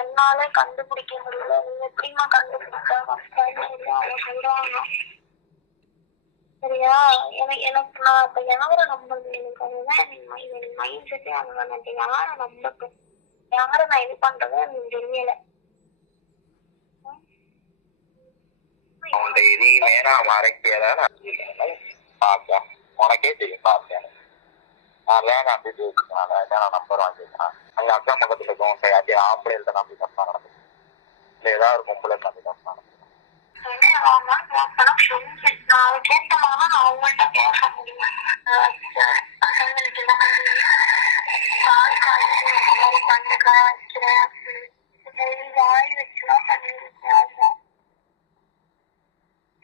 என்னால கண்டுபிடிக்க முடியல. நீ எப்படிமா கண்டுபிடிக்க அவங்க சொல்றாங்க. சரியா? எனக்கு நான் இப்ப யாரை நம்புறது? எனக்கு அதுதான் மைண்ட் செட்டே அதுதான். நான் யாரை நம்பட்டும், யாரை நான் இது பண்றது எனக்கு தெரியல. எதையுமே நான் மறைக்கதான் பார்த்தேன். உனக்கே தெரியும் பார்த்தேன். நான் வேணாம் அப்படி நான் நம்பர் வாங்கிருக்கேன். அங்க அக்கா பக்கத்துல இருக்கவங்க அப்படியே ஆம்பளை இருக்க நம்பி தப்பா நடக்கும். இல்ல ஏதாவது ஒரு பொம்பளை நம்பி தப்பா நடக்கும். நான் கேட்டமாதான் நான் அவங்கள்ட்ட பேச முடியும். பசங்களுக்கு இந்த மாதிரி வாய் வச்சுலாம் பண்ணிருக்கேன்.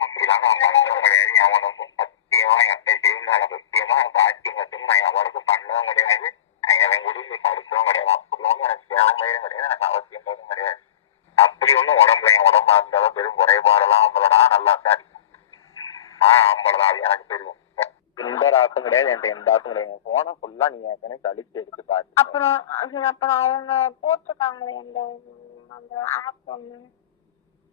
அப்படிலாம் நான் பண்ணவும் கிடையாது. அவனுக்கும் சத்தியமா எப்படியும் சத்தியமா பாக்கி மட்டும் நான் அவனுக்கு பண்ணவும் கிடையாது. அவன் குடிச்சு படுக்கவும் கிடையாது. அப்படி ஒன்றும் எனக்கு தேவையும் கிடையாது. எனக்கு அவசியம் கிடையாது. அப்படி ஒன்றும் உடம்புல என் உடம்பா இருந்தாலும் பெரும் குறைபாடெல்லாம் அவங்களா நல்லா தான் ஆம்பளதான். அது எனக்கு தெரியும். எந்த ராசும் கிடையாது, என்கிட்ட எந்த ஆசும் கிடையாது. போன ஃபுல்லா நீ எனக்கு அடிச்சு எடுத்து பாத்து. அப்புறம் அவங்க போட்டிருக்காங்களே அந்த ஆப் ஒண்ணு,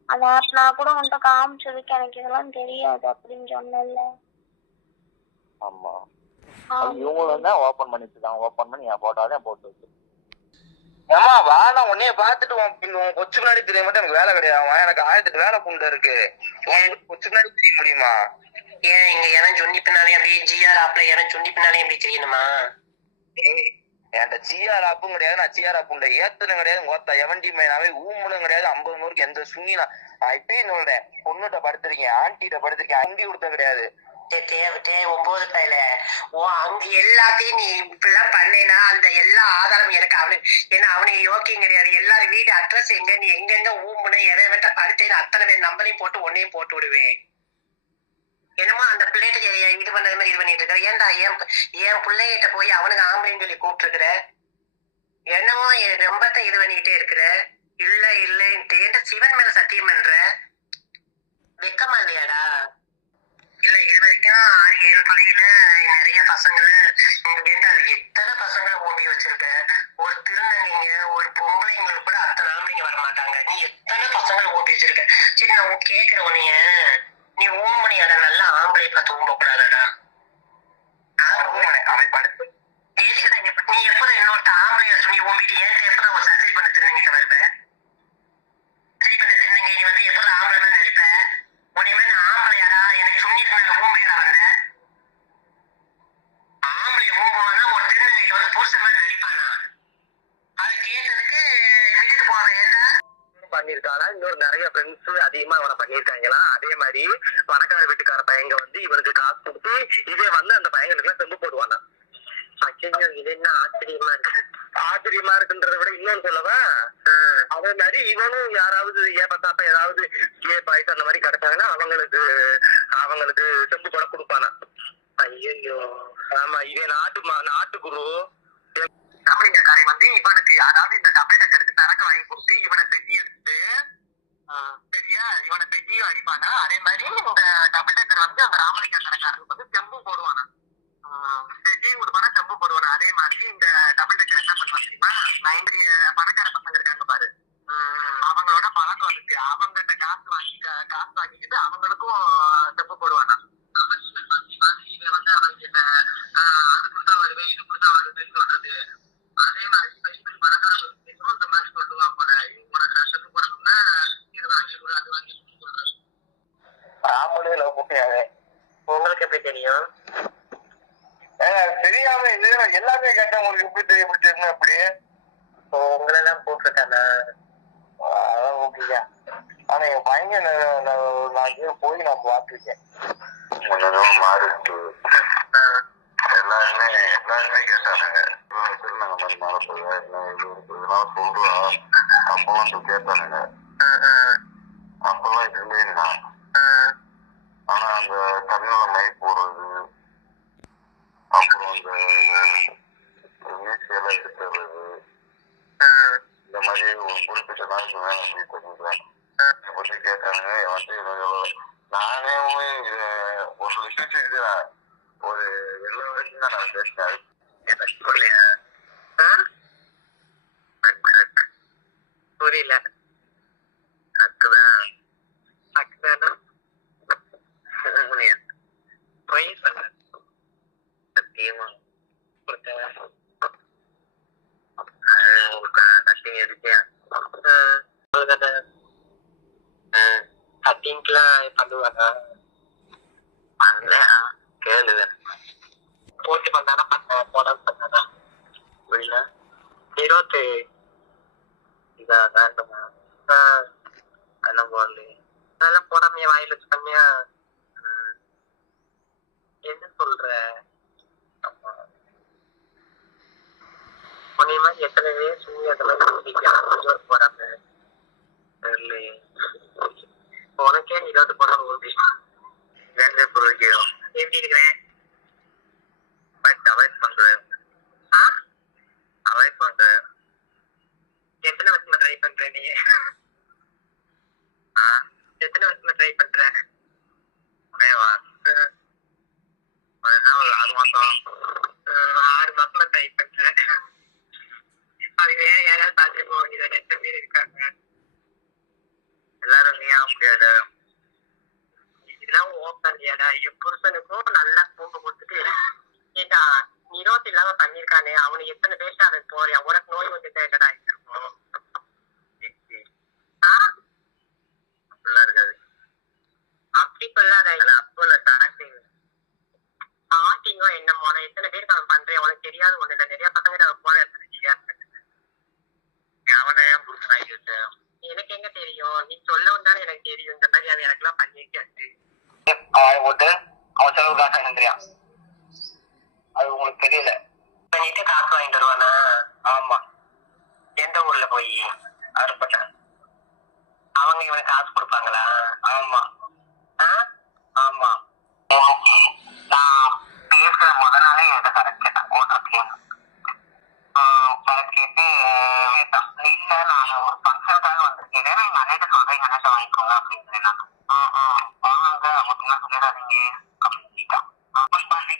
அந்த ஆப் நான் கூட உன்கிட்ட காமிச்சதுக்கு எனக்கு இதெல்லாம் தெரியாது அப்படின்னு சொன்னல. ஆமா, இவங்களும் தான் ஓபன் பண்ணிட்டு இருக்காங்க. ஓபன் பண்ணி என் போட்டோதான் போட்டு வச்சு. ஏமா வா, நான் உன்னைய பாத்துட்டு உன் கொச்சு முன்னாடி தெரிய மட்டும் எனக்கு வேலை கிடையாது. எனக்கு 1008 வேலை புண்டை இருக்கு. கொச்சு முன்னாடி தெரிய முடியுமா? ஏன் இங்க யாரும் சொன்னி பின்னாலே அப்படியே ஜிஆர் ஆப்ல யாரும் சொன்னி பின்னாலே எப்படி தெரியணுமா? என்கிட்ட சிஆர் ஆப்பும் கிடையாது. நான் சிஆர் ஆப் உண்டை ஏத்தனும் கிடையாது. மொத்த எவன்டி மேனாவே ஊமுலும் கிடையாது. 50 நூறுக்கு எந்த சுண்ணினா நான் இப்பயும் சொல்றேன். பொண்ணுகிட்ட படுத்திருக்கேன், ஆண்டிகிட்ட படுத்திருக்கேன், அண்டி கொடுத்த கிடையாது. 9 கையில அங்க எல்லாத்தையும் நீ இப்படிலாம் பண்ணேன்னா அந்த எல்லா ஆதாரம் எனக்கு ஏன்னா அவனுக்கு யோக்கியம் கிடையாது. எல்லாரும் வீடு அட்ரஸ் எங்க, நீ எங்கெங்க ஊம்புன எதை விட்ட படுத்தேன்னு அத்தனை பேர் நம்பரையும் போட்டு ஒன்னையும் போட்டு விடுவேன். என்னமோ அந்த பிள்ளைகிட்ட இது பண்ணது மாதிரி இது பண்ணிட்டு இருக்கிற. ஏன்டா என் பிள்ளைகிட்ட போய் அவனுக்கு ஆம்பளைன்னு சொல்லி கூப்பிட்டு இருக்கிற? என்னமோ ரொம்பத்தான் இது பண்ணிக்கிட்டே இருக்கிற. இல்லன்ட்டு ஏன்டா சிவன் மேல சத்தியம் பண்ற? வெக்கமா இல்லையாடா? இல்ல இது வரைக்கும் 6-7 பிள்ளைகள நிறைய பசங்களை எத்தனை பசங்களை ஊண்டி வச்சிருக்க. ஒரு திருநங்கைங்க ஒரு பொம்பளைங்களுக்கு கூட அத்தனை ஆம்பளைங்க வர மாட்டாங்க. நீ எத்தனை பசங்களை ஊட்டி வச்சிருக்க. சரி நான் கேட்கிற உனைய, நீ ஊமணியாட நல்லா ஆம்பளை பார்த்து ஊம்ப கூடாதாடா? நீ எப்ப இன்னொருத்த ஆம்பளைய சொல்லி ஊம்பிட்டு ஏன் எப்பதான் ஒரு சரி பண்ண திருநங்கைக்கு வருவ? சரி பண்ண திருநங்கை நீ வந்து எப்பதான் ஆம்பளை தான் நடிப்ப? உன்னை மாதிரி ஆம்பளையாடா எனக்கு சுண்ணிட்டு ஊம்பையாடா வந்த? ஆம்பளை ஊம்புவானா ஒரு திருநங்கைக்கு வந்து புருஷன் மாதிரி நடிப்பானா? அதை கேட்டதுக்கு விட்டுட்டு போவேன். ஏன்டா பண்ணிருக்கானா? இன்னொரு நிறைய ஃப்ரெண்ட்ஸ் அதிகமா அவனை பண்ணிருக்காங்களா? அதே மாதிரி பணக்கார வீட்டுக்கார பையங்க வந்து இவனுக்கு காசு கொடுத்து இதே வந்து அந்த பையங்களுக்கு எல்லாம் செம்பு போடுவானா? இது என்ன ஆச்சரியமா இருக்கு. ஆச்சரியமா இருக்குன்றத விட இன்னொன்னு சொல்லவா, அதே மாதிரி இவனும் யாராவது ஏப்பத்தாப்ப ஏதாவது பாய்ஸ் அந்த மாதிரி கிடைச்சாங்கன்னா அவங்களுக்கு செம்பு கூட கொடுப்பானா? ஐயோ ஆமா, இவன் நாட்டு குரு தமிழ்காரை வந்து இவனுக்கு அதாவது இந்த டபுள் டக்கருக்கு தரக்க வாங்கி கொடுத்து இவனை பெட்டி எடுத்துட்டு சரியா, இவனை பெட்டியும் அடிப்பானா. அதே மாதிரி இந்த டபுள் டக்கர் வந்து அந்த ராமலிங்க கடைக்காரருக்கு வந்து செம்பு போடுவானா, பெட்டியும் கொடுப்பானா, செம்பு போடுவானா. அதே மாதிரி இந்த டபுள் டக்கர் என்ன பண்ணுவான் தெரியுமா, 90 பணக்கார பசங்க இருக்காங்க பாரு, அவங்களோட பழக்கம் இருக்கு. அவங்ககிட்ட காசு வாங்கிக்கிட்டு அவங்களுக்கும் செம்பு போடுவானா. இவன் வந்து அவங்கிட்ட அது கொடுத்தா வருவேன் இது கொடுத்தா வருதுன்னு சொல்றது. அதே மாதிரி பணக்கார இந்த மாதிரி சொல்லுவான் போல, உனக்கு நான் செம்பு போடணும்னா இது வாங்கி கொடு அது வாங்கி சொல்றது. ராமுலே லவ் பண்ணியாவே உங்களுக்கு எப்படி தெரியும்? தெரியாம இது எல்லாமே கேட்டா உங்களுக்கு எப்படி தெரியும்? எப்படி தெரியும்? அப்படி உங்களை எல்லாம் போட்டிருக்கானா? அதான் ஓகேயா. ஆனா என் பையன் நான் போய் நான் பார்த்துருக்கேன். மாறிட்டு எல்லா நடத்துங்க என்ன இது இருக்குதுனால சொல்றா அப்பெல்லாம் கேட்டானுங்க. அப்பெல்லாம் இல்லைன்னா ஆனா அந்த கண்ணுல மை போடுறது அப்புறம் அந்த மீசையெல்லாம் எடுத்துறது இந்த மாதிரி ஒரு குறிப்பிட்ட நாளுக்கு வேணும் அப்படின்னு தெரிஞ்சுக்கிறேன். பற்றி கேட்டானுங்க வந்து நானே ஒரு விஷயம் செஞ்சுறேன். ஒரு எல்லா வரைக்கும் தான் நான் பேசினேன். புரியல. அக்குதான் பொய் சொல்ல சத்தியமா கட்டிங் எடுத்தேன். கட்டிங்லாம் பண்ணுவாங்க. கேளு போட்டு பண்ணானா போடாம பண்ணானா புரியல. 20 இதா வேண்டுமா அதெல்லாம் போடல. அதெல்லாம் போடாமையா வாயில வச்சு கம்மியா என்ன சொல்ற? உன்னை மாதிரி எத்தனை பேர் சும்மி அந்த மாதிரி போடாம தெரியலையே. உனக்கே 20 போடாம ஓடி ரெண்டு பொருள் எப்படி இருக்கிறேன்? அவாய்ட் பண்றேன். அவாய்ட் பண்றேன். எத்தனை வருஷமா ட்ரை பண்ற நீ? எத்தனை வருஷமா ட்ரை பண்ற? ஒரு 6 மாசம். 6 மாசமா ட்ரை பண்றேன். அது வேற யாராவது பார்த்துட்டு போக வேண்டியது. எத்தனை பேர் இருக்காங்க? எல்லாரும் நீயா முடியாது. இதெல்லாம் ஓப்பன் இல்லையாடா? என் புருஷனுக்கும் நல்லா பூம்பு கொடுத்துட்டு கேட்டா நீ 20 இல்லாம பண்ணிருக்கானே அவனுக்கு எத்தனை பேச அதை போறியா? உனக்கு நோய் வந்துட்டா என்னடா இருக்கும்? இருக்காது அப்படி சொல்லாத. அப்போ ஸ்டார்டிங்கும் என்ன போன எத்தனை பேருக்கு அவன் பண்றேன் உனக்கு தெரியாது ஒண்ணு இல்லை. நிறைய பசங்க அவன் போன அவனை புருஷனாகிட்டு எனக்கு எங்க தெரியும்? நீ சொல்லவும் தானே எனக்கு தெரியும். இந்த மாதிரி அவன் எனக்கு எல்லாம் பண்ணிருக்காச்சு. போட்டு அவன் செலவுக்காக நன்றியான். அது உங்களுக்கு தெரியல. பண்ணிட்டு காசு வாங்கிட்டு வருவானா? ஆமா. எந்த ஊர்ல போய் அறுப்பட்ட அவங்க இவனுக்கு காசு கொடுப்பாங்களா? ஆமா. ஆமா. நான் பேசுற முத நாளே என்கிட்ட கரெக்ட் கேட்டான். கரெக்ட் கேட்டு இல்ல நான் ஒரு ஃபங்க்ஷனுக்காக வந்திருக்கேன். எங்க அண்ணன் சொல்றேன் எங்க அண்ணன் வாங்கிக்கோங்க அப்படின்னு நான் வாங்க மட்டும்லாம் சொல்லிடாதீங்க அப்படின்னு கேட்டான்.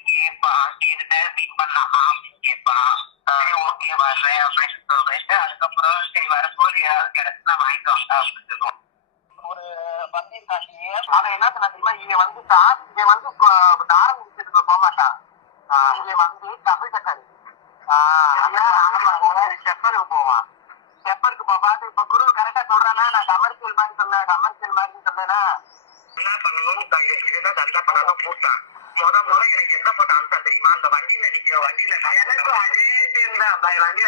கேட்பா கேட்டுட்டு மீட் பண்ணலாமா அப்படின்னு கேட்பான். சரி ஓகே வர்றேன் அப்படின்னு சொல்லிட்டு அதுக்கப்புறம் சரி வரும்போது ஏதாவது கிடைச்சுன்னா வாங்கிட்டு வாங்க அப்படின்னு சொல்லுவோம். ஒரு பந்தயம் காட்டி அவன் என்ன சொன்னா தெரியுமா? இங்க வந்து தாரம் முடிச்சதுக்குள்ள போக மாட்டான். இங்க வந்து டபுள் டக்கர் ஸ்டெப்பருக்கு போவான். ஸ்டெப்பருக்கு போவாது. இப்ப குரு கரெக்டா சொல்றானா? நான் கமர்ஷியல் மாதிரி சொன்னேன்னா என்ன பண்ணணும்? இதெல்லாம் நல்லா பண்ணாதான் கூட்டான். முத எனக்கு எந்த போட்டோ அனுப்பிச்சா தெரியுமா? அந்த வண்டியில நிக்கிற வண்டியில எனக்கு அதே டைம் தான் வண்டியில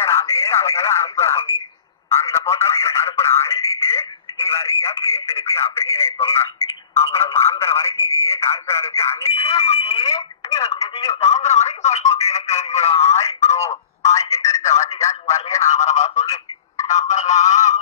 அந்த போட்டோ எனக்கு அனுப்பின அனுப்பிட்டு நீ வரியா பிளேஸ் இருக்கு அப்படின்னு எனக்கு சொன்னான். அப்புறம் சாயந்தரம் வரைக்கும் இதே டாக்டரா இருக்கு. சாயந்தரம் வரைக்கும் போட்டு எனக்கு ஆய் ப்ரோ எங்க இருக்க வண்டியா நீ வரலையே நான் வர சொல்லு. அப்புறம்